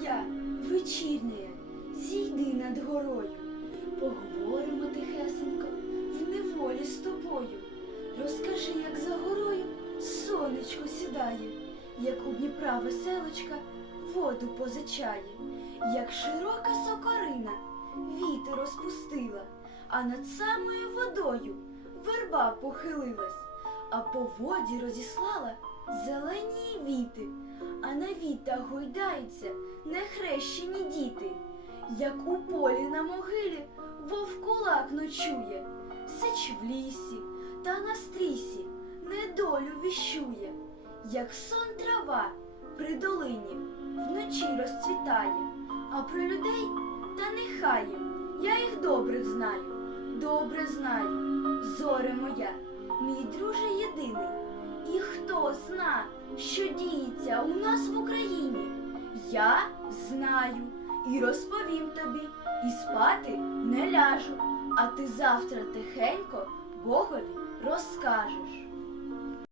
моя, вечірня, зійди над горою, поговоримо тихесенько в неволі з тобою. Розкажи, як за горою сонечко сідає, як у Дніпра веселочка воду позичає, як широка сокорина вітер розпустила, а над самою водою верба похилилась, а по воді розіслала зелені віти, а на вітах гойдаються нехрещені діти, як у полі на могилі вовкулак ночує, сич в лісі та на стрісі недолю віщує, як сон трава при долині вночі розцвітає, а про людей та нехай їм, я їх добрих знаю, добре знаю, зоре моя, мій друже єдиний. І хто зна, що я знаю і розповім тобі, і спати не ляжу, а ти завтра тихенько Богові розкажеш.